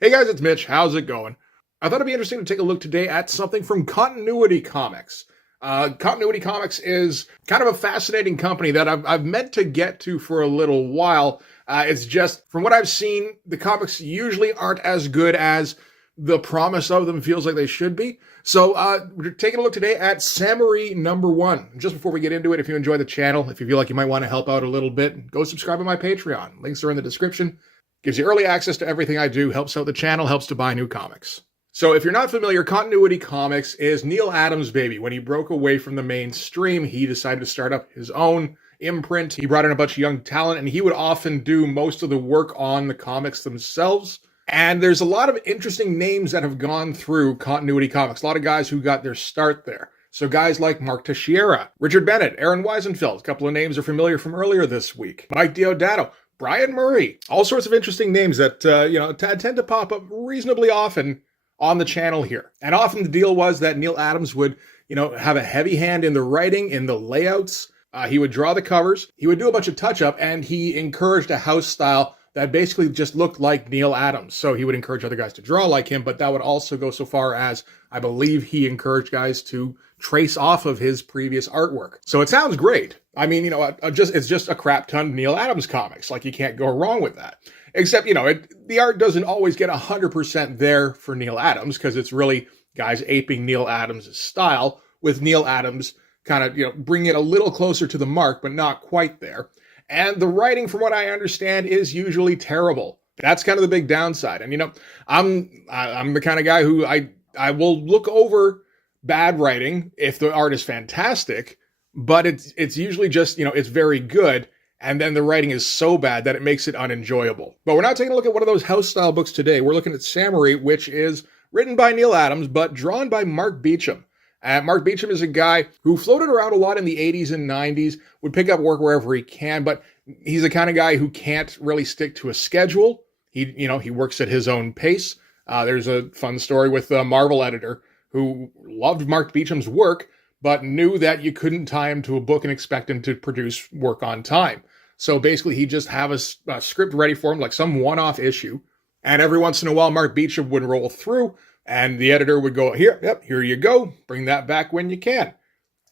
Hey guys, it's Mitch. How's it going? I thought it'd be interesting to take a look today at something from Continuity Comics. Continuity Comics is kind of a fascinating company that I've meant to get to for a little while. It's just, from what I've seen, the comics usually aren't as good as the promise of them feels like they should be. So we're taking a look today at SAMUREE #1. Just before we get into it, if you enjoy the channel, if you feel like you might want to help out a little bit, go subscribe to my Patreon. Links are in the description. Gives you early access to everything I do, helps out the channel, helps to buy new comics. So if you're not familiar, Continuity Comics is Neal Adams' baby. When he broke away from the mainstream, he decided to start up his own imprint. He brought in a bunch of young talent, and he would often do most of the work on the comics themselves. And there's a lot of interesting names that have gone through Continuity Comics. A lot of guys who got their start there. So guys like Mark Teixeira, Richard Bennett, Aaron Wiesenfeld, a couple of names are familiar from earlier this week. Mike Deodato, Brian Murray, all sorts of interesting names that, tend to pop up reasonably often on the channel here. And often the deal was that Neal Adams would, have a heavy hand in the writing, in the layouts. He would draw the covers. He would do a bunch of touch-up, and he encouraged a house style that basically just looked like Neal Adams. So he would encourage other guys to draw like him, but that would also go so far as, I believe, he encouraged guys to trace off of his previous artwork. So it sounds great. I mean, it's just a crap ton of Neal Adams comics. Like, you can't go wrong with that. Except, the art doesn't always get 100% there for Neal Adams, because it's really guys aping Neal Adams' style, with Neal Adams kind of, bringing it a little closer to the mark, but not quite there. And the writing, from what I understand, is usually terrible. That's kind of the big downside. And, I'm the kind of guy who I will look over bad writing if the art is fantastic, but it's usually just, it's very good, and then the writing is so bad that it makes it unenjoyable. But we're not taking a look at one of those house style books today. We're looking at SAMUREE, which is written by Neal Adams, but drawn by Mark Beachum. Mark Beachum is a guy who floated around a lot in the 80s and 90s, would pick up work wherever he can, but he's the kind of guy who can't really stick to a schedule. He works at his own pace. There's a fun story with a Marvel editor who loved Mark Beachum's work, but knew that you couldn't tie him to a book and expect him to produce work on time. So basically, he'd just have a script ready for him, like some one-off issue. And every once in a while, Mark Beachum would roll through, and the editor would go, here you go. Bring that back when you can.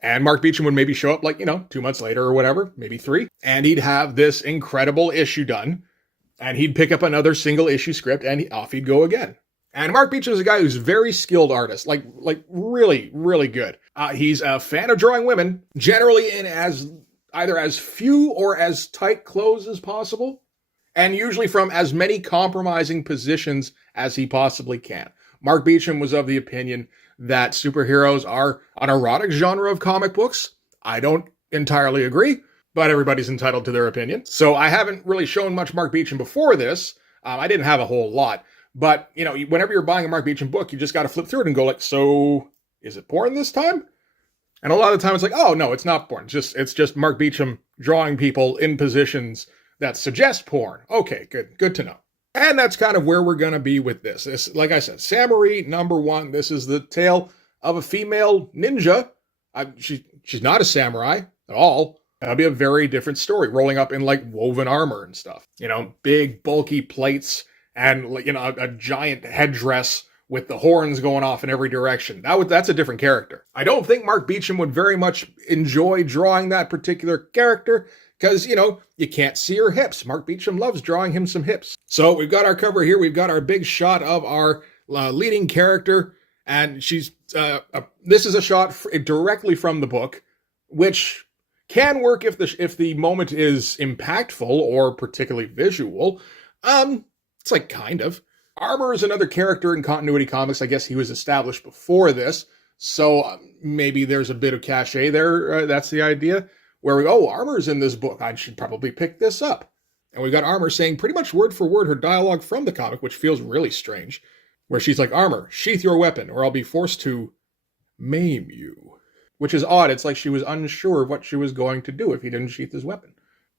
And Mark Beachum would maybe show up 2 months later or whatever, maybe 3. And he'd have this incredible issue done. And he'd pick up another single issue script, and off he'd go again. And Mark Beachum is a guy who's a very skilled artist, like really, really good. He's a fan of drawing women, generally in either as few or as tight clothes as possible, and usually from as many compromising positions as he possibly can. Mark Beachum was of the opinion that superheroes are an erotic genre of comic books. I don't entirely agree, but everybody's entitled to their opinion. So I haven't really shown much Mark Beachum before this. I didn't have a whole lot. But, whenever you're buying a Mark Beachum book, you just got to flip through it and go so is it porn this time? And a lot of the time it's like, oh, no, it's not porn. It's just Mark Beachum drawing people in positions that suggest porn. Okay, good to know. And that's kind of where we're going to be with this. This, like I said, SAMUREE #1. This is the tale of a female ninja. She's not a samurai at all. That'll be a very different story, rolling up in woven armor and stuff. Big, bulky plates, and a giant headdress with the horns going off in every direction. That's a different character. I don't think Mark Beachum would very much enjoy drawing that particular character, because, you can't see her hips. Mark Beachum loves drawing him some hips. So we've got our cover here. We've got our big shot of our leading character, and this is a shot directly from the book, which can work if the moment is impactful or particularly visual. It's kind of. Armor is another character in Continuity Comics. I guess he was established before this, so maybe there's a bit of cachet there. That's the idea. Where Armor's in this book. I should probably pick this up. And we've got Armor saying pretty much word for word her dialogue from the comic, which feels really strange. Where she's like, Armor, sheath your weapon, or I'll be forced to maim you. Which is odd. It's like she was unsure of what she was going to do if he didn't sheath his weapon.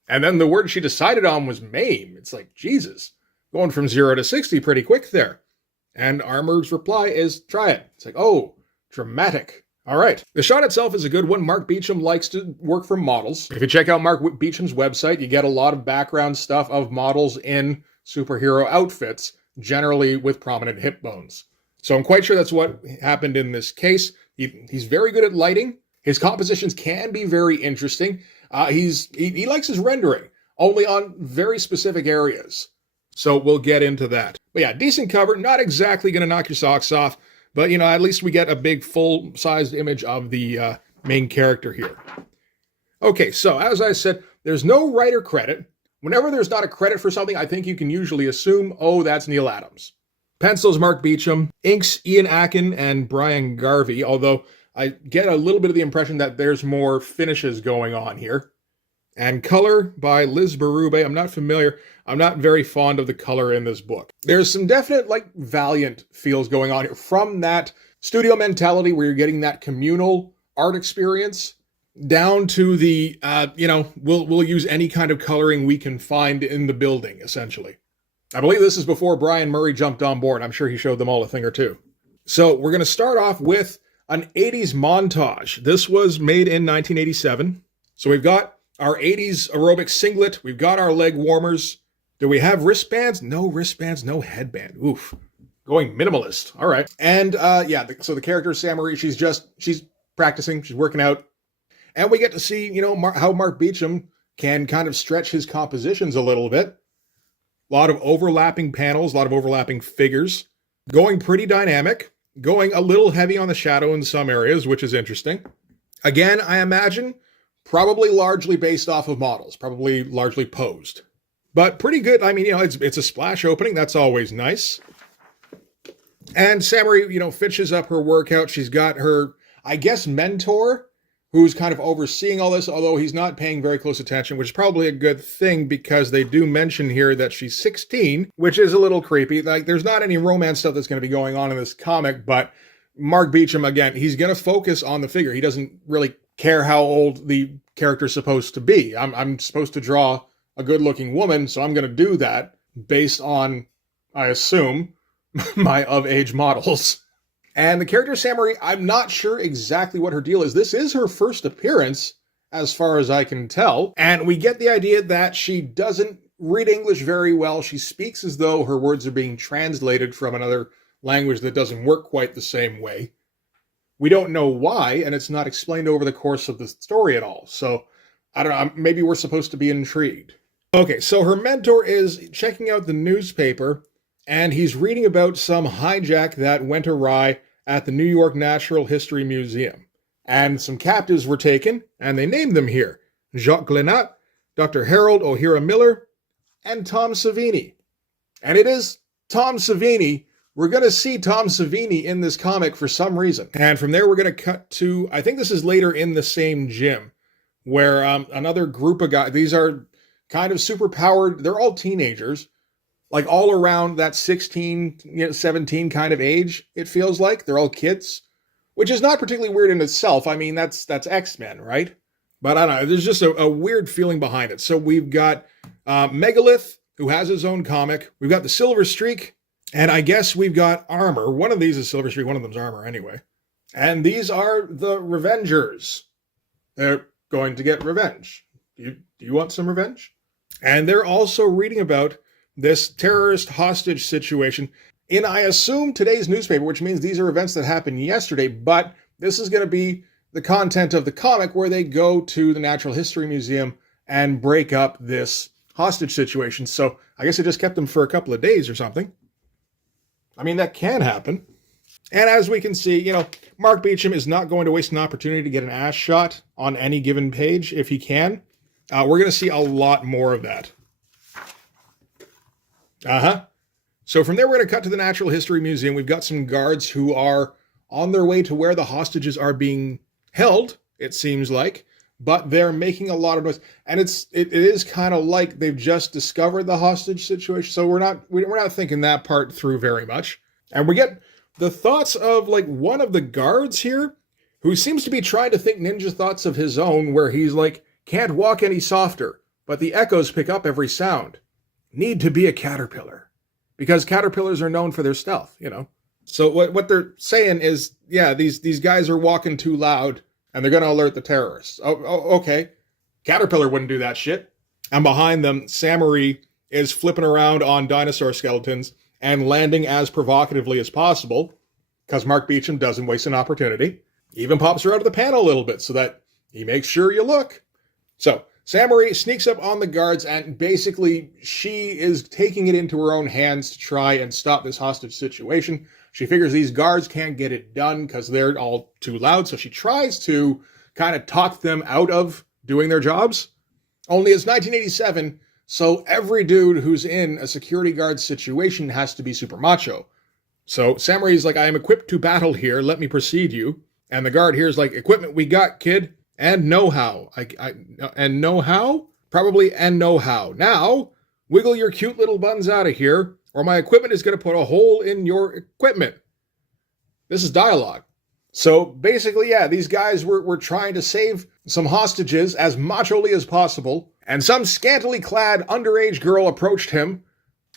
And then the word she decided on was maim. It's like, Jesus. Going from 0 to 60 pretty quick there. And Armor's reply is, try it. It's like, oh, dramatic. All right. The shot itself is a good one. Mark Beachum likes to work from models. If you check out Mark Beachum's website, you get a lot of background stuff of models in superhero outfits generally with prominent hip bones. So I'm quite sure that's what happened in this case. He's very good at lighting. His compositions can be very interesting. He likes his rendering, only on very specific areas. So we'll get into that. But yeah, decent cover, not exactly going to knock your socks off, but at least we get a big full-sized image of the main character here. Okay, so as I said, there's no writer credit. Whenever there's not a credit for something, I think you can usually assume, oh, that's Neil Adams. Pencils, Mark Beachum. Inks, Ian Akin and Brian Garvey, although I get a little bit of the impression that there's more finishes going on here. And color by Liz Berube. I'm not familiar. I'm not very fond of the color in this book. There's some definite, Valiant feels going on here. From that studio mentality where you're getting that communal art experience, down to the, we'll use any kind of coloring we can find in the building, essentially. I believe this is before Brian Murray jumped on board. I'm sure he showed them all a thing or two. So we're going to start off with an 80s montage. This was made in 1987. So we've got our 80s aerobic singlet. We've got our leg warmers. Do we have wristbands? No wristbands, no headband. Oof. Going minimalist. All right. And so the character Samuree, she's practicing, she's working out. And we get to see, how Mark Beachum can kind of stretch his compositions a little bit. A lot of overlapping panels, a lot of overlapping figures. Going pretty dynamic. Going a little heavy on the shadow in some areas, which is interesting. Again, I imagine, probably largely based off of models. Probably largely posed. But pretty good. I mean, it's a splash opening. That's always nice. And Samuree, finishes up her workout. She's got her, I guess, mentor, who's kind of overseeing all this, although he's not paying very close attention, which is probably a good thing because they do mention here that she's 16, which is a little creepy. There's not any romance stuff that's going to be going on in this comic, but Mark Beachum, again, he's going to focus on the figure. He doesn't really care how old the character's supposed to be. I'm supposed to draw a good-looking woman, so I'm going to do that based on, I assume, my of-age models. And the character Samuree, I'm not sure exactly what her deal is. This is her first appearance, as far as I can tell. And we get the idea that she doesn't read English very well. She speaks as though her words are being translated from another language that doesn't work quite the same way. We don't know why, and it's not explained over the course of the story at all. So, I don't know, maybe we're supposed to be intrigued. Okay, so her mentor is checking out the newspaper, and he's reading about some hijack that went awry at the New York Natural History Museum. And some captives were taken, and they named them here. Jacques Glenat, Dr. Harold O'Hara Miller, and Tom Savini. And it is Tom Savini. We're going to see Tom Savini in this comic for some reason. And from there, we're going to cut to, I think this is later in the same gym, where another group of guys, these are kind of super powered, they're all teenagers, all around that 16, 17 kind of age, it feels like. They're all kids, which is not particularly weird in itself. I mean, that's X-Men, right? But I don't know, there's just a weird feeling behind it. So we've got Megalith, who has his own comic. We've got the Silver Streak, and I guess we've got Armor. One of these is Silver Streak, one of them's Armor anyway. And these are the Revengers. They're going to get revenge. Do you want some revenge? And they're also reading about this terrorist hostage situation in, I assume, today's newspaper, which means these are events that happened yesterday, but this is going to be the content of the comic where they go to the Natural History Museum and break up this hostage situation. So I guess it just kept them for a couple of days or something. I mean, that can happen. And as we can see, Mark Beachum is not going to waste an opportunity to get an ass shot on any given page if he can. We're going to see a lot more of that. So from there, we're going to cut to the Natural History Museum. We've got some guards who are on their way to where the hostages are being held, it seems like, but they're making a lot of noise. And it is kind of like they've just discovered the hostage situation. So we're not thinking that part through very much. And we get the thoughts of one of the guards here who seems to be trying to think ninja thoughts of his own, where he's can't walk any softer, but the echoes pick up every sound. Need to be a caterpillar, because caterpillars are known for their stealth, So what they're saying is, yeah, these guys are walking too loud, and they're going to alert the terrorists. Oh, okay. Caterpillar wouldn't do that shit. And behind them, Samuree is flipping around on dinosaur skeletons, and landing as provocatively as possible, because Mark Beachum doesn't waste an opportunity. He even pops her out of the panel a little bit so that he makes sure you look. So Samuree sneaks up on the guards, and basically she is taking it into her own hands to try and stop this hostage situation. She figures these guards can't get it done because they're all too loud, so she tries to kind of talk them out of doing their jobs. Only it's 1987, so every dude who's in a security guard situation has to be super macho. So Samuree's like, I am equipped to battle here, let me precede you. And the guard here is like, equipment we got, kid, and know-how. And know-how? Probably and know-how. Now, wiggle your cute little buns out of here, or my equipment is going to put a hole in your equipment. This is dialogue. So basically, yeah, these guys were trying to save some hostages as macho-ly as possible, and some scantily clad underage girl approached him,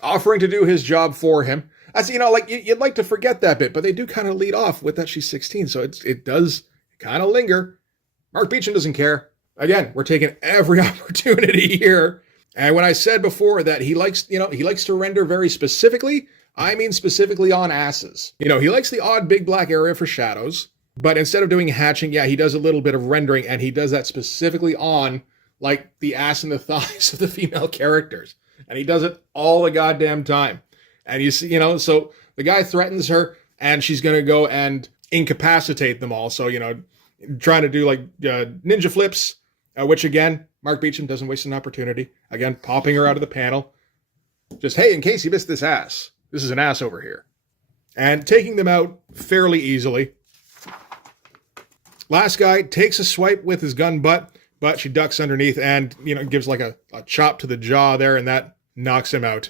offering to do his job for him. As you know, like you'd like to forget that bit, but they do kind of lead off with that she's 16, so it does kind of linger. Mark Beachum doesn't care. Again, we're taking every opportunity here. And when I said before that he likes to render very specifically, I mean specifically on asses. He likes the odd big black area for shadows, but instead of doing hatching, yeah, he does a little bit of rendering, and he does that specifically on, like, the ass and the thighs of the female characters. And he does it all the goddamn time. And you see, so the guy threatens her, and she's going to go and incapacitate them all. So, trying to do, like, ninja flips, which, again, Mark Beachum doesn't waste an opportunity. Again, popping her out of the panel. Just, hey, in case you missed this ass. This is an ass over here. And taking them out fairly easily. Last guy takes a swipe with his gun butt, but she ducks underneath and, gives like a chop to the jaw there, and that knocks him out.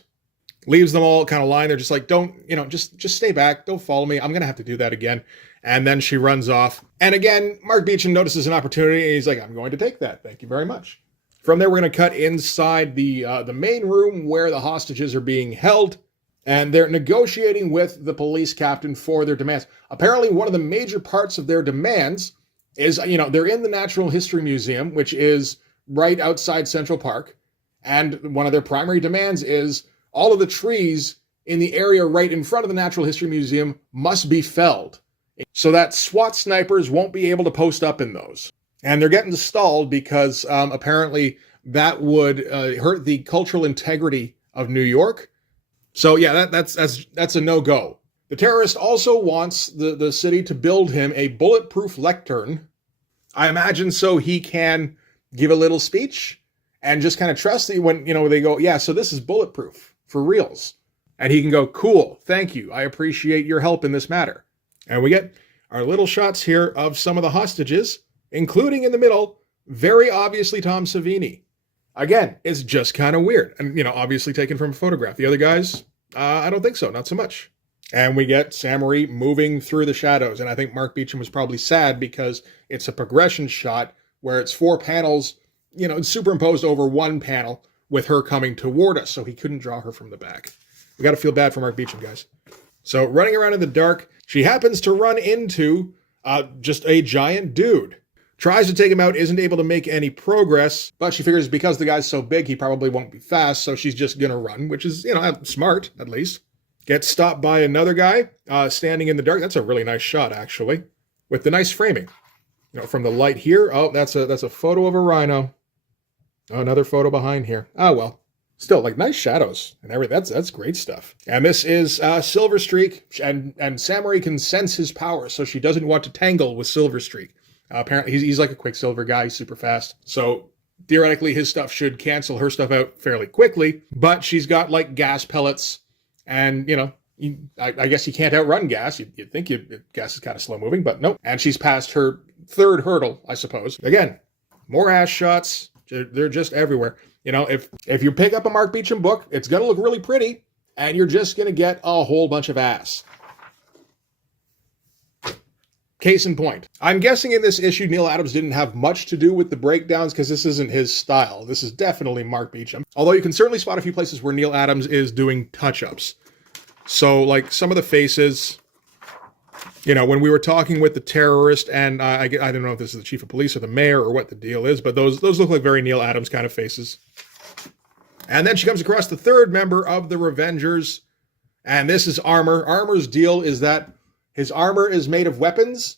Leaves them all kind of lying there, just like, don't, just stay back. Don't follow me. I'm going to have to do that again. And then she runs off. And again, Mark Beachum notices an opportunity, and he's like, I'm going to take that. Thank you very much. From there, we're going to cut inside the main room where the hostages are being held. And they're negotiating with the police captain for their demands. Apparently, one of the major parts of their demands is, they're in the Natural History Museum, which is right outside Central Park. And one of their primary demands is all of the trees in the area right in front of the Natural History Museum must be felled so that SWAT snipers won't be able to post up in those. And they're getting stalled because apparently that would hurt the cultural integrity of New York. So yeah, that's a no-go. The terrorist also wants the city to build him a bulletproof lectern. I imagine so he can give a little speech and just kind of trust that when, they go, yeah, so this is bulletproof for reals. And he can go, cool, thank you. I appreciate your help in this matter. And we get our little shots here of some of the hostages, including in the middle, very obviously Tom Savini. Again, it's just kind of weird. And, obviously taken from a photograph. The other guys, I don't think so. Not so much. And we get Samuree moving through the shadows. And I think Mark Beachum was probably sad because it's a progression shot where it's 4 panels, superimposed over one panel with her coming toward us. So he couldn't draw her from the back. We got to feel bad for Mark Beachum, guys. So running around in the dark, she happens to run into just a giant dude. Tries to take him out, isn't able to make any progress, but she figures because the guy's so big, he probably won't be fast, so she's just gonna run, which is, smart, at least. Gets stopped by another guy, standing in the dark. That's a really nice shot, actually, with the nice framing. From the light here, oh, that's a photo of a rhino. Oh, another photo behind here. Oh, well. Still, like, nice shadows and everything. That's great stuff. And this is Silver Streak, and Samuree can sense his power, so she doesn't want to tangle with Silver Streak. Apparently, he's like a Quicksilver guy. He's super fast. So theoretically, his stuff should cancel her stuff out fairly quickly. But she's got, like, gas pellets. And, I guess you can't outrun gas. You'd think gas is kind of slow moving, but nope. And she's passed her third hurdle, I suppose. Again, more ass shots. They're just everywhere. If you pick up a Mark Beachum book, it's going to look really pretty. And you're just going to get a whole bunch of ass. Case in point. I'm guessing in this issue, Neil Adams didn't have much to do with the breakdowns because this isn't his style. This is definitely Mark Beachum. Although you can certainly spot a few places where Neil Adams is doing touch-ups. So, like, some of the faces, when we were talking with the terrorist, and I don't know if this is the chief of police or the mayor or what the deal is, but those look like very Neil Adams kind of faces. And then she comes across the third member of the Revengers, And this is Armor. Armor's deal is that his armor is made of weapons,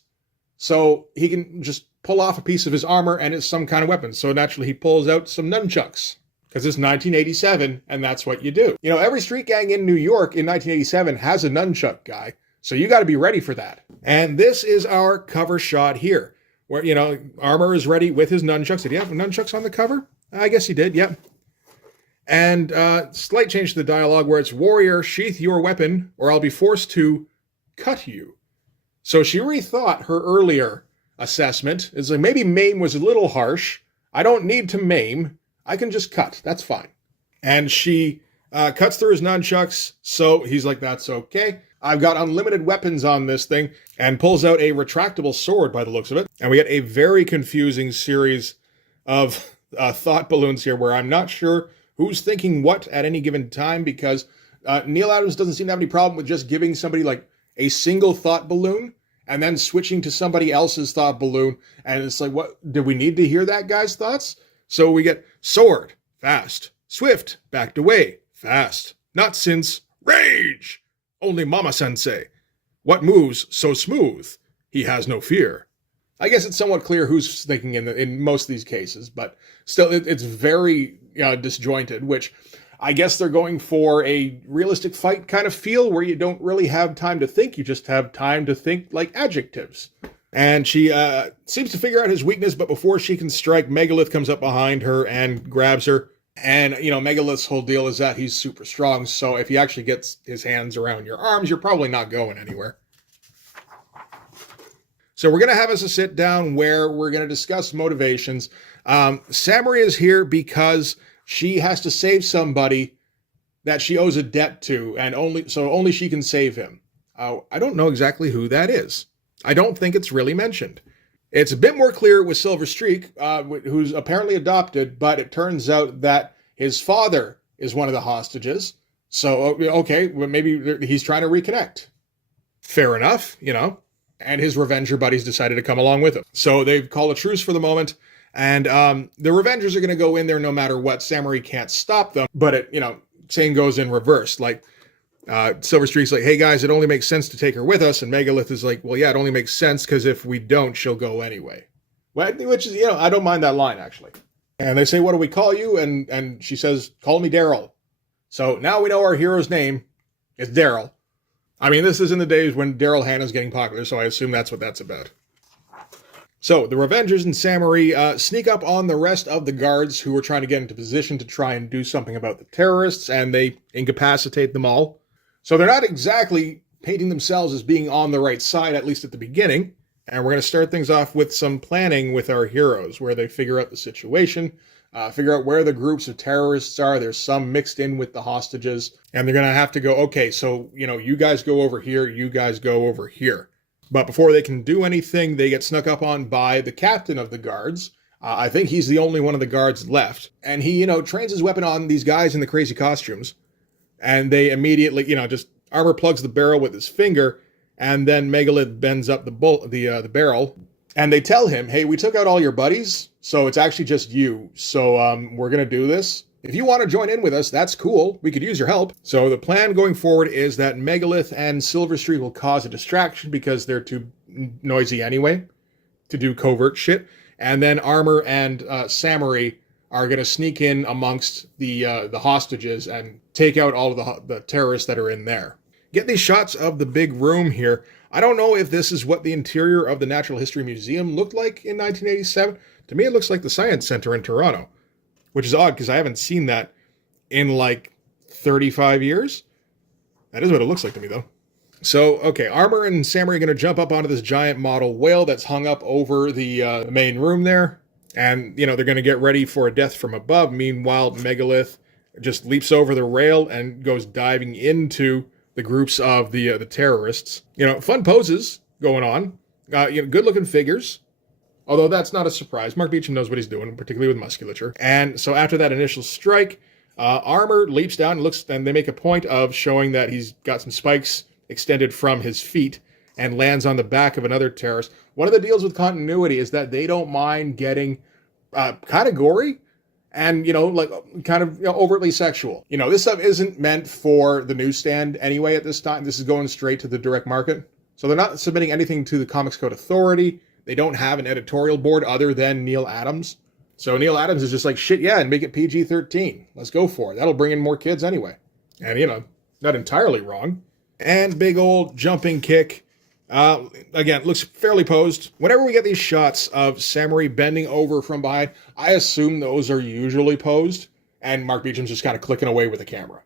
so he can just pull off a piece of his armor and it's some kind of weapon. So naturally he pulls out some nunchucks, because it's 1987 and that's what you do. You know, every street gang in New York in 1987 has a nunchuck guy, so you got to be ready for that. And this is our cover shot here, where, you know, Armor is ready with his nunchucks. Did he have nunchucks on the cover? I guess he did, yep. And slight change to the dialogue where it's, warrior, sheath your weapon or I'll be forced to cut you. So she rethought her earlier assessment. It's like, maybe maim was a little harsh. I don't need to maim. I can just cut. That's fine. And she cuts through his nunchucks. So he's like, that's okay. I've got unlimited weapons on this thing, and pulls out a retractable sword by the looks of it. And we get a very confusing series of thought balloons here where I'm not sure who's thinking what at any given time, because Neil Adams doesn't seem to have any problem with just giving somebody like a single thought balloon and then switching to somebody else's thought balloon. And it's like, what, did we need to hear that guy's thoughts? So we get sword, fast, swift, backed away, fast, not since, rage, only Mama Sensei. What moves so smooth? He has no fear. I guess it's somewhat clear who's thinking in most of these cases, but still it's very disjointed, which I guess they're going for a realistic fight kind of feel where you don't really have time to think. You just have time to think like adjectives. And she seems to figure out his weakness, but before she can strike, Megalith comes up behind her and grabs her. And, you know, Megalith's whole deal is that he's super strong, so if he actually gets his hands around your arms, you're probably not going anywhere. So we're going to have us a sit down where we're going to discuss motivations. Samuree is here because she has to save somebody that she owes a debt to, and only she can save him. I don't know exactly who that is. I don't think it's really mentioned. It's a bit more clear with Silver Streak, who's apparently adopted, but it turns out that his father is one of the hostages. So, okay, well, maybe he's trying to reconnect. Fair enough, you know. And his Revenger buddies decided to come along with him. So they call a truce for the moment, and the Revengers are going to go in there no matter what. Samuree can't stop them, but it, you know, saying goes in reverse. Like, Silver Streak's like, hey guys, it only makes sense to take her with us. And Megalith is like, well, yeah, it only makes sense because if we don't, she'll go anyway. Which is, you know, I don't mind that line, actually. And they say, what do we call you? And she says, call me Daryl. So now we know our hero's name is Daryl. I mean, this is in the days when Daryl Hannah's getting popular, so I assume that's what that's about. So the Revengers and Samuree sneak up on the rest of the guards who are trying to get into position to try and do something about the terrorists, and they incapacitate them all. So they're not exactly painting themselves as being on the right side, at least at the beginning. And we're going to start things off with some planning with our heroes, where they figure out the situation, figure out where the groups of terrorists are. There's some mixed in with the hostages. And they're going to have to go, okay, so, you know, you guys go over here, you guys go over here. But before they can do anything, they get snuck up on by the captain of the guards. I think he's the only one of the guards left. And he, you know, trains his weapon on these guys in the crazy costumes. And they immediately, you know, just Armor plugs the barrel with his finger, and then Megalith bends up the barrel, and they tell him, hey, we took out all your buddies, so it's actually just you. So we're going to do this. If you want to join in with us, that's cool. We could use your help. So the plan going forward is that Megalith and Silver Streak will cause a distraction because they're too noisy anyway to do covert shit. And then Armor and Samuree are going to sneak in amongst the hostages and take out all of the terrorists that are in there. Get these shots of the big room here. I don't know if this is what the interior of the Natural History Museum looked like in 1987. To me, it looks like the Science Center in Toronto, which is odd because I haven't seen that in like 35 years. That is what it looks like to me, though. So, okay, Armor and Samuree are going to jump up onto this giant model whale that's hung up over the main room there. And, you know, they're going to get ready for a death from above. Meanwhile, Megalith just leaps over the rail and goes diving into the groups of the terrorists. You know, fun poses going on. You know, good-looking figures. Although that's not a surprise. Mark Beachum knows what he's doing, particularly with musculature. And so after that initial strike, Armor leaps down and looks, and they make a point of showing that he's got some spikes extended from his feet and lands on the back of another terrorist. One of the deals with continuity is that they don't mind getting kind of gory and, like kind of overtly sexual. This stuff isn't meant for the newsstand anyway at this time. This is going straight to the direct market. So they're not submitting anything to the Comics Code Authority. They don't have an editorial board other than Neil Adams. So Neil Adams is just like, shit, yeah, and make it PG-13. Let's go for it. That'll bring in more kids anyway. And, not entirely wrong. And big old jumping kick. Again, looks fairly posed. Whenever we get these shots of Samuree bending over from behind, I assume those are usually posed. And Mark Beachum's just kind of clicking away with the camera.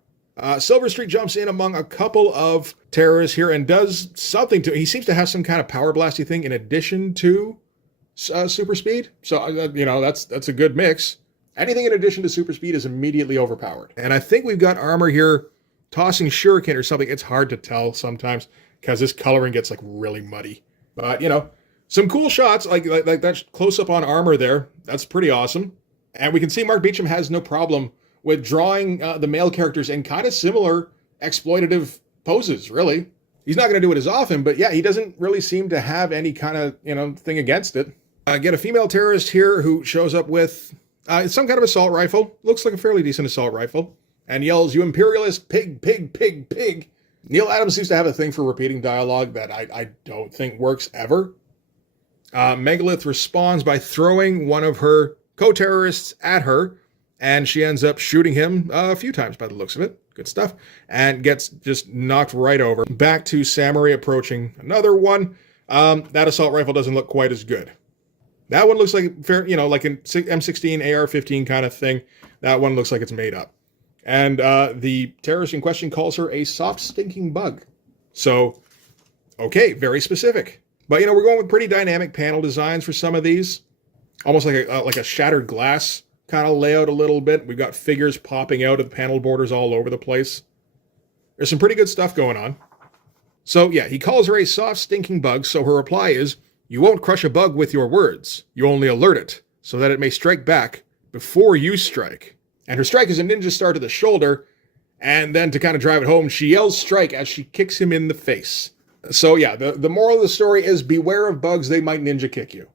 Silver Streak jumps in among a couple of terrorists here and does something to... He seems to have some kind of power blasty thing in addition to super speed. So, that's a good mix. Anything in addition to super speed is immediately overpowered. And I think we've got Armor here tossing shuriken or something. It's hard to tell sometimes because this coloring gets like really muddy. But, some cool shots like that close up on Armor there. That's pretty awesome. And we can see Mark Beachum has no problem with drawing the male characters in kind of similar exploitative poses, really. He's not going to do it as often, but yeah, he doesn't really seem to have any kind of, thing against it. Get a female terrorist here who shows up with some kind of assault rifle. Looks like a fairly decent assault rifle. And yells, "You imperialist pig, pig, pig, pig." Neil Adams seems to have a thing for repeating dialogue that I don't think works ever. Megalith responds by throwing one of her co-terrorists at her, and she ends up shooting him a few times by the looks of it. Good stuff. And gets just knocked right over. Back to Samuree approaching another one. That assault rifle doesn't look quite as good. That one looks like, like an M16, AR-15 kind of thing. That one looks like it's made up. And the terrorist in question calls her a soft, stinking bug. So, okay, very specific. But, we're going with pretty dynamic panel designs for some of these. Almost like a shattered glass kind of layout a little bit. We've got figures popping out of the panel borders all over the place. There's some pretty good stuff going on. So, yeah, he calls her a soft, stinking bug, so her reply is, "You won't crush a bug with your words. You only alert it, so that it may strike back before you strike." And her strike is a ninja star to the shoulder, and then to kind of drive it home, she yells strike as she kicks him in the face. So yeah, the moral of the story is beware of bugs, they might ninja kick you.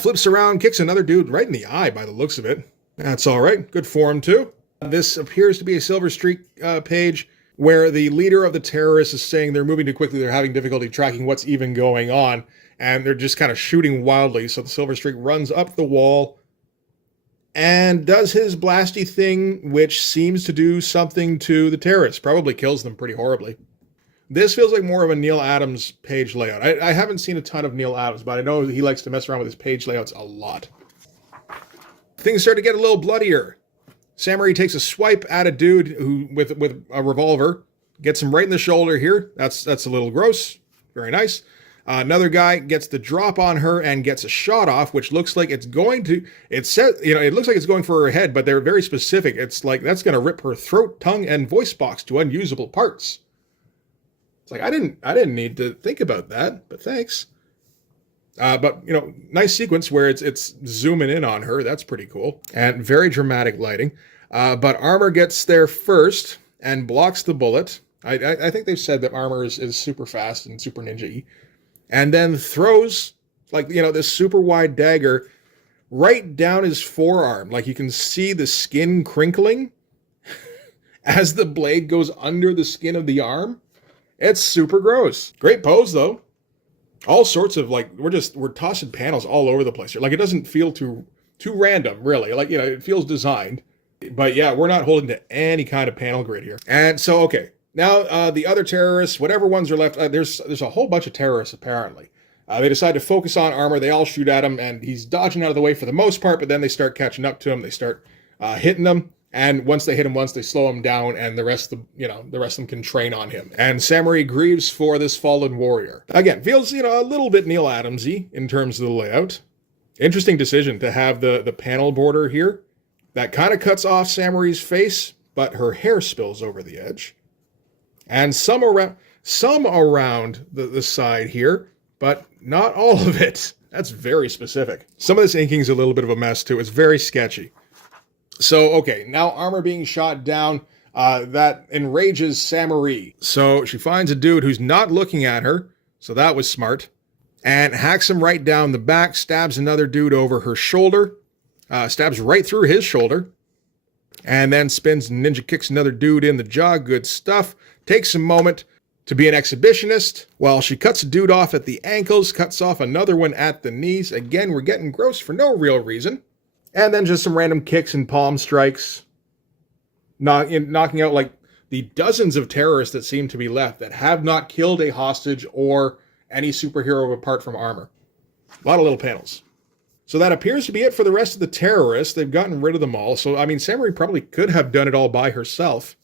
Flips around, kicks another dude right in the eye by the looks of it. That's all right, good form too. This appears to be a Silver Streak page where the leader of the terrorists is saying they're moving too quickly, they're having difficulty tracking what's even going on, and they're just kind of shooting wildly. So the Silver Streak runs up the wall and does his blasty thing, which seems to do something to the terrorists. Probably kills them pretty horribly. This feels like more of a Neil Adams page layout. I haven't seen a ton of Neil Adams, but I know he likes to mess around with his page layouts a lot. Things start to get a little bloodier. Samuree takes a swipe at a dude who with a revolver, gets him right in the shoulder here. That's a little gross. Very nice. Another guy gets the drop on her and gets a shot off, which looks like it's going to, it looks like it's going for her head, but they're very specific. It's like, that's going to rip her throat, tongue, and voice box to unusable parts. It's like, I didn't need to think about that, but thanks. But, nice sequence where it's zooming in on her. That's pretty cool. And very dramatic lighting. But Armor gets there first and blocks the bullet. I think they've said that Armor is super fast and super ninja-y. And then throws, this super wide dagger right down his forearm. Like, you can see the skin crinkling as the blade goes under the skin of the arm. It's super gross. Great pose, though. All sorts of, we're tossing panels all over the place here. It doesn't feel too random, really. It feels designed. But, yeah, we're not holding to any kind of panel grid here. And so, okay. Now, the other terrorists, whatever ones are left, there's a whole bunch of terrorists, apparently. They decide to focus on Armor. They all shoot at him, and he's dodging out of the way for the most part, but then they start catching up to him. They start hitting him, and once they hit him once, they slow him down, and the rest of them can train on him. And Samuree grieves for this fallen warrior. Again, feels, a little bit Neil Adams-y in terms of the layout. Interesting decision to have the panel border here. That kind of cuts off Samuree's face, but her hair spills over the edge. And some around the side here, but not all of it. That's very specific. Some of this inking is a little bit of a mess too. It's very sketchy. So, okay, now Armor being shot down, that enrages Samuree. So she finds a dude who's not looking at her, so that was smart, and hacks him right down the back, stabs another dude over her shoulder, Stabs right through his shoulder. And then spins and ninja kicks another dude in the jaw. Good stuff. Takes a moment to be an exhibitionist while she cuts a dude off at the ankles, cuts off another one at the knees. Again, we're getting gross for no real reason. And then just some random kicks and palm strikes, knocking out like the dozens of terrorists that seem to be left that have not killed a hostage or any superhero apart from armor. A lot of little panels. So that appears to be it for the rest of the terrorists. They've gotten rid of them all. So, I mean, Samure probably could have done it all by herself.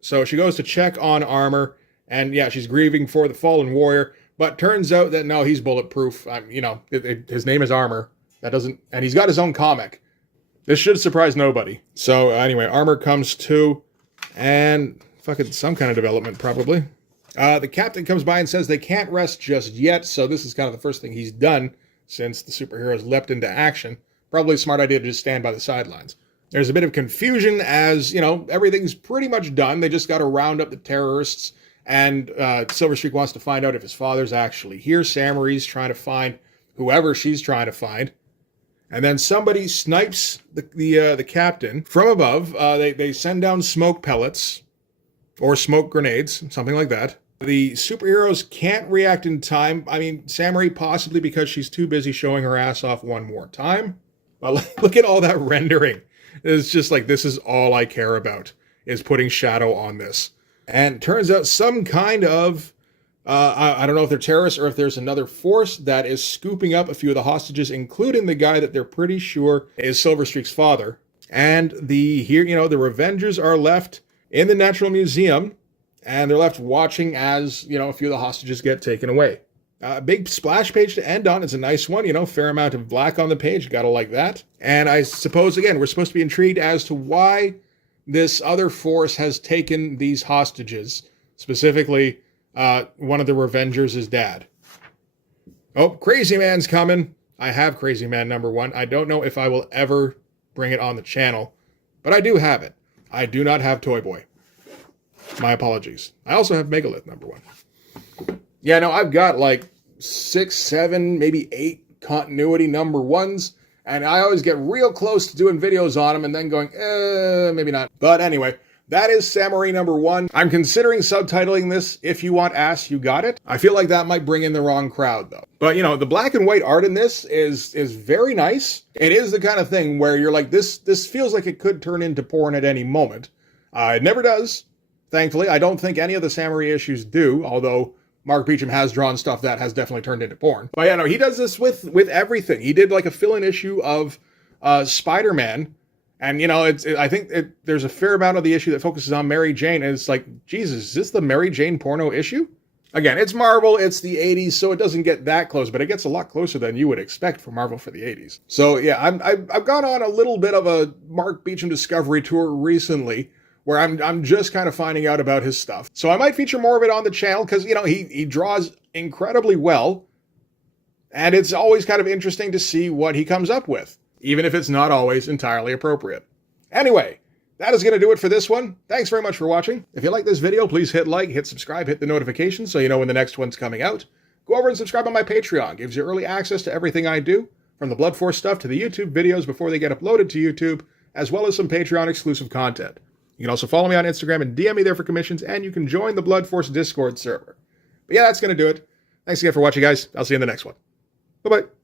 So she goes to check on armor. And yeah, she's grieving for the fallen warrior. But turns out that no, he's bulletproof. His name is Armor. And he's got his own comic. This should surprise nobody. So anyway, Armor comes to. And fucking some kind of development, probably. The captain comes by and says they can't rest just yet. So this is kind of the first thing he's done since the superheroes leapt into action. Probably a smart idea to just stand by the sidelines. There's a bit of confusion as, everything's pretty much done. They just got to round up the terrorists. And Silver Streak wants to find out if his father's actually here. Samuree's trying to find whoever she's trying to find. And then somebody snipes the captain from above. They send down smoke pellets or smoke grenades, something like that. The superheroes can't react in time. I mean, Samuree possibly because she's too busy showing her ass off one more time. But look at all that rendering. It's just like, this is all I care about, is putting shadow on this. And turns out some kind of, I don't know if they're terrorists or if there's another force that is scooping up a few of the hostages, including the guy that they're pretty sure is Silver Streak's father. And the Revengers are left in the Natural Museum. And they're left watching as, a few of the hostages get taken away. Big splash page to end on. It's a nice one, fair amount of black on the page. Gotta like that. And I suppose, again, we're supposed to be intrigued as to why this other force has taken these hostages. Specifically, one of the Revengers' dad. Oh, Crazy Man's coming. I have Crazy Man #1. I don't know if I will ever bring it on the channel, but I do have it. I do not have Toy Boy. My apologies. I also have Megalith #1. Yeah, no, I've got like 6, 7, maybe 8 continuity #1s, and I always get real close to doing videos on them and then going, maybe not. But anyway, that is Samuree #1. I'm considering subtitling this. If you want ass, you got it. I feel like that might bring in the wrong crowd, though. But, the black and white art in this is very nice. It is the kind of thing where you're like, this feels like it could turn into porn at any moment. It never does. Thankfully, I don't think any of the Samuree issues do, although Mark Beachum has drawn stuff that has definitely turned into porn. But yeah, no, he does this with everything. He did like a fill-in issue of Spider-Man, and I think there's a fair amount of the issue that focuses on Mary Jane, and it's like, Jesus, is this the Mary Jane porno issue? Again, it's Marvel, it's the 80s, so it doesn't get that close, but it gets a lot closer than you would expect for Marvel for the 80s. So yeah, I've gone on a little bit of a Mark Beachum discovery tour recently, where I'm just kind of finding out about his stuff. So I might feature more of it on the channel because, he draws incredibly well. And it's always kind of interesting to see what he comes up with, even if it's not always entirely appropriate. Anyway, that is going to do it for this one. Thanks very much for watching. If you like this video, please hit like, hit subscribe, hit the notification so you know when the next one's coming out. Go over and subscribe on my Patreon. Gives you early access to everything I do, from the Blood Force stuff to the YouTube videos before they get uploaded to YouTube, as well as some Patreon exclusive content. You can also follow me on Instagram and DM me there for commissions, and you can join the Blood Force Discord server. But yeah, that's going to do it. Thanks again for watching, guys. I'll see you in the next one. Bye-bye.